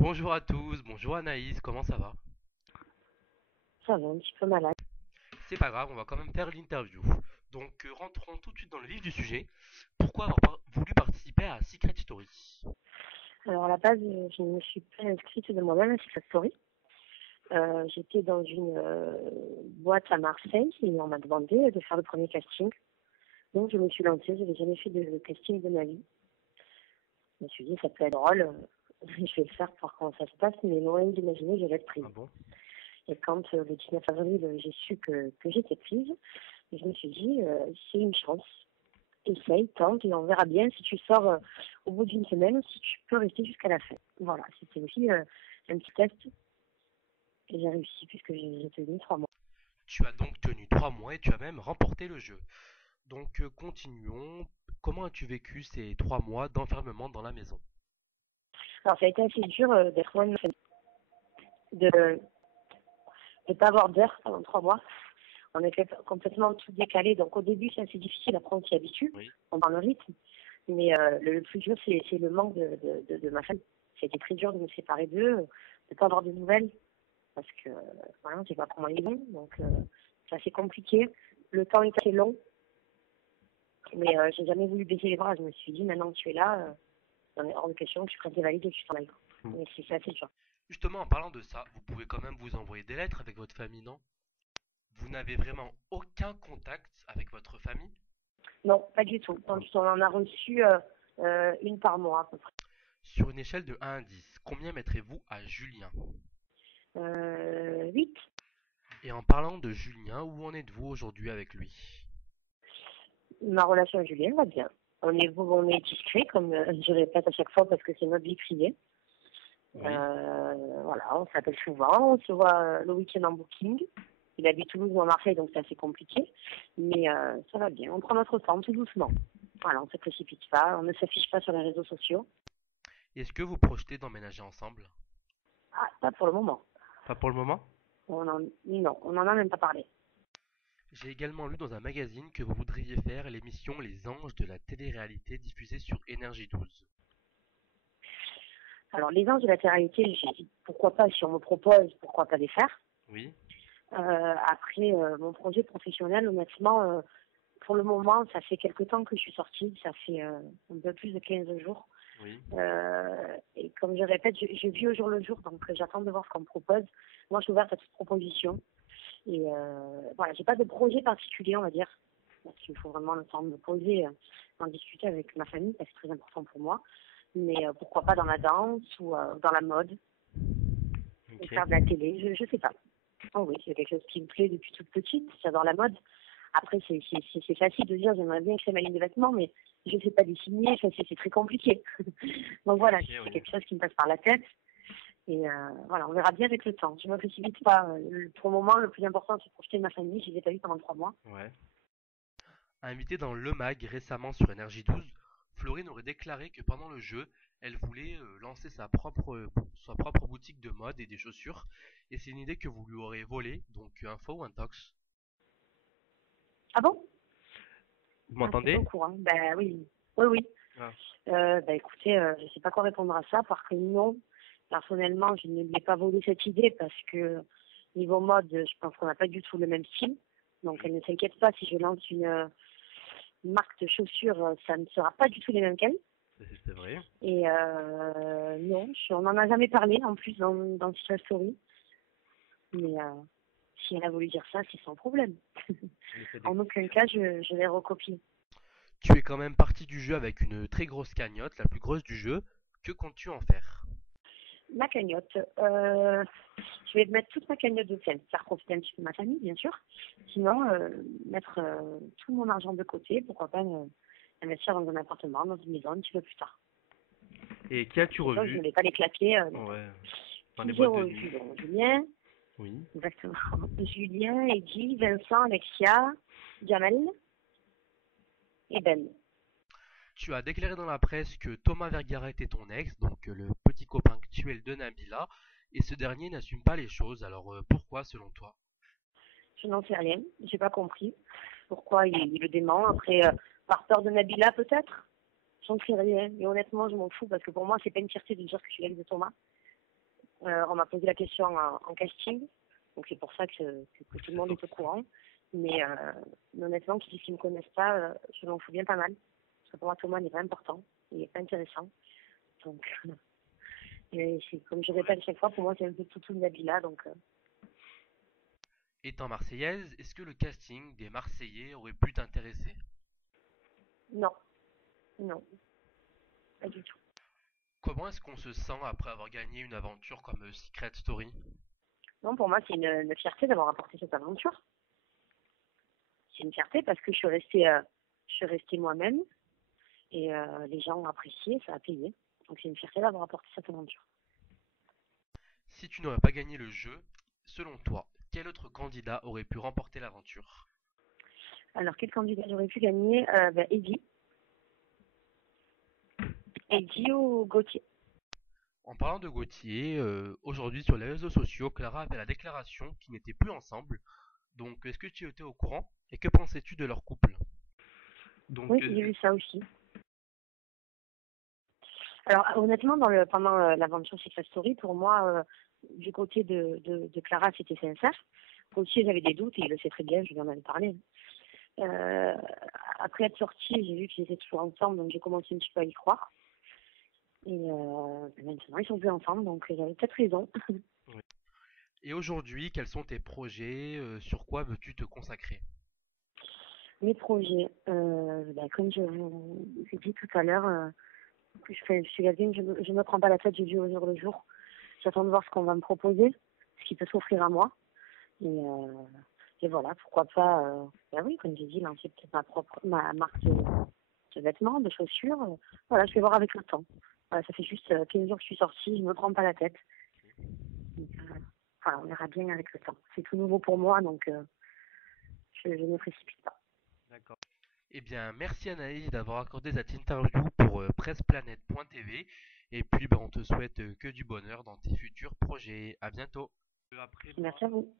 Bonjour à tous, bonjour Anaïs, comment ça va? Ça va, un petit peu malade. C'est pas grave, on va quand même faire l'interview. Donc rentrons tout de suite dans le vif du sujet. Pourquoi avoir voulu participer à Secret Story? Alors à la base, je ne me suis pas inscrite de moi-même à Secret Story. J'étais dans une boîte à Marseille et on m'a demandé de faire le premier casting. Donc je me suis lancée, je n'avais jamais fait de casting de ma vie. Je me suis dit, ça peut être drôle, je vais le faire pour voir comment ça se passe, mais loin d'imaginer que j'allais être prise. Ah bon? Et quand le 19 avril, j'ai su que j'étais prise, je me suis dit, c'est une chance. Essaye, tente, et on verra bien si tu sors au bout d'une semaine, si tu peux rester jusqu'à la fin. Voilà, c'était aussi un petit test et j'ai réussi puisque j'ai tenu 3 mois. Tu as donc tenu 3 mois et tu as même remporté le jeu. Donc continuons. Comment as-tu vécu ces 3 mois d'enfermement dans la maison? Alors ça a été assez dur d'être loin de ma famille, de ne pas avoir d'heure pendant 3 mois. On était complètement tout décalé, donc au début c'est assez difficile, après on s'y habitue, Oui. on prend le rythme, mais le plus dur c'est le manque de ma famille. C'était très dur de me séparer d'eux, de ne pas avoir de nouvelles, parce que voilà, on ne sait pas comment ils vont, donc c'est assez compliqué. Le temps est assez long, mais j'ai jamais voulu baisser les bras. Je me suis dit, maintenant que tu es là, il est hors de question que tu prennes tes valises et que tu t'en ailles. Mais c'est assez dur. Justement, en parlant de ça, vous pouvez quand même vous envoyer des lettres avec votre famille, non? Vous n'avez vraiment aucun contact avec votre famille? Non, pas du tout. Donc, on en a reçu une par mois à peu près. Sur une échelle de 1 à 10, combien mettrez-vous à Julien? 8. Et en parlant de Julien, où en êtes-vous aujourd'hui avec lui? Ma relation avec Julien va bien. On est discret, comme je répète à chaque fois, parce que c'est notre vie privée. Oui. Voilà, on s'appelle souvent, on se voit le week-end en booking. Il habite Toulouse ou à Marseille, donc c'est assez compliqué. Mais ça va bien. On prend notre temps tout doucement. Voilà, on ne se précipite pas, on ne s'affiche pas sur les réseaux sociaux. Est-ce que vous projetez d'emménager ensemble? Ah, pas pour le moment. Pas pour le moment. Non, on n'en a même pas parlé. J'ai également lu dans un magazine que vous voudriez faire l'émission Les Anges de la télé-réalité diffusée sur Énergie 12. Alors, les anges de la télé-réalité, j'ai dit pourquoi pas, si on me propose, pourquoi pas les faire. Oui, Après, mon projet professionnel, honnêtement, pour le moment, ça fait quelque temps que je suis sortie, ça fait un peu plus de 15 jours. oui. Et comme je répète, je vis au jour le jour, donc j'attends de voir ce qu'on me propose. Moi, je suis ouverte à toute proposition. Et voilà, j'ai pas de projet particulier, on va dire, parce qu'il faut vraiment le temps de me poser, d'en discuter avec ma famille, parce que c'est très important pour moi. Mais pourquoi pas dans la danse ou dans la mode, ou Ok. faire de la télé, je sais pas. Oh oui, c'est quelque chose qui me plaît depuis toute petite, j'adore la mode. Après, c'est facile de dire j'aimerais bien créer ma ligne de vêtements, mais je ne sais pas dessiner, enfin, c'est très compliqué. Donc voilà, Ok, c'est oui. quelque chose qui me passe par la tête. Et voilà, on verra bien avec le temps. Je ne me précipite pas. Pour le moment, le plus important, c'est de profiter de ma famille. Je ne les ai pas vus pendant 3 mois. Ouais. Invitée dans Le Mag récemment sur Énergie 12, Florine aurait déclaré que pendant le jeu, elle voulait lancer sa propre boutique de mode et des chaussures. Et c'est une idée que vous lui aurez volée, donc info ou intox. Ah bon? Vous Ah, c'est pas m'entendez? au courant. Ben oui, oui, oui. Ah. Ben écoutez, je ne sais pas quoi répondre à ça, parce que non, personnellement, je ne lui ai pas volé cette idée, parce que niveau mode, je pense qu'on n'a pas du tout le même style. Donc elle ne s'inquiète pas, si je lance une marque de chaussures, ça ne sera pas du tout les mêmes qu'elle. C'est vrai. Et non, on n'en a jamais parlé en plus dans Secret Story. Mais si elle a voulu dire ça, c'est sans problème. Le fait En aucun d'expliquer. cas, je vais recopier. Tu es quand même parti du jeu avec une très grosse cagnotte, la plus grosse du jeu. Que comptes-tu en faire? Ma cagnotte, je vais mettre toute ma cagnotte de scène, faire profiter un petit peu de ma famille, bien sûr. Sinon, mettre tout mon argent de côté, pourquoi pas investir dans un appartement, dans une maison un petit peu plus tard. Et qui as-tu C'est ça, je ne revu? vais pas les claquer. Ouais, dans les Qui j'ai boîtes de revu? nuit. Donc, Julien, Oui. exactement. Julien, Eddy, Vincent, Alexia, Jamel et Ben. Tu as déclaré dans la presse que Thomas Vergara était ton ex, donc le petit copain actuel de Nabila, et ce dernier n'assume pas les choses. Alors pourquoi selon toi? Je n'en sais rien, j'ai pas compris pourquoi il le dément. Après, par peur de Nabila peut-être. J'en sais rien. Et honnêtement, je m'en fous parce que pour moi, c'est pas une fierté de dire que je suis l'ex de Thomas. On m'a posé la question en casting, donc c'est pour ça que tout le monde est au courant. Mais honnêtement, qui ne me connaissent pas, je m'en fous bien pas mal. Parce que pour moi, Thomas n'est pas important, il est pas intéressant. Donc, comme je répète à chaque fois, pour moi, c'est un peu tout Nabila. Donc, Étant marseillaise, est-ce que le casting des Marseillais aurait pu t'intéresser? non, non, pas du tout. Comment est-ce qu'on se sent après avoir gagné une aventure comme Secret Story? Non, pour moi, c'est une fierté d'avoir apporté cette aventure. C'est une fierté parce que je suis restée moi-même et les gens ont apprécié, ça a payé. Donc, c'est une fierté d'avoir apporté cette aventure. Si tu n'aurais pas gagné le jeu, selon toi, quel autre candidat aurait pu remporter l'aventure? Alors, quel candidat j'aurais pu gagner Eddie. Eddie ou Gauthier. En parlant de Gauthier, aujourd'hui sur les réseaux sociaux, Clara a fait la déclaration qu'ils n'étaient plus ensemble. Donc, est-ce que tu étais au courant? Et que pensais-tu de leur couple? Donc, Oui, j'ai vu ça aussi. Alors, honnêtement, pendant l'aventure Secret Story, pour moi, du côté de Clara, c'était sincère. Gauthier, j'avais des doutes et il le sait très bien, je lui en avais parlé. Euh, Après être sortie, j'ai vu qu'ils étaient toujours ensemble, donc j'ai commencé un petit peu à y croire. Et maintenant, ils sont plus ensemble, donc j'avais peut-être raison. oui. Et aujourd'hui, quels sont tes projets? Sur quoi veux-tu te consacrer? Mes projets, comme je vous ai dit tout à l'heure, je suis quelqu'un, je me prends pas la tête, je vis au jour le jour. J'attends de voir ce qu'on va me proposer, ce qui peut s'offrir à moi. Et voilà, pourquoi pas, oui, comme j'ai dit, lancer peut-être ma marque de vêtements, de chaussures. Voilà, je vais voir avec le temps. Voilà, ça fait juste 15 jours que je suis sortie, je me prends pas la tête. Donc, voilà, on verra bien avec le temps. C'est tout nouveau pour moi, donc je ne me précipite pas. D'accord. Eh bien, merci Anaïs d'avoir accordé cette interview pour presseplanète.tv. Et puis, ben, on te souhaite que du bonheur dans tes futurs projets. À bientôt. Après moi. Merci à vous.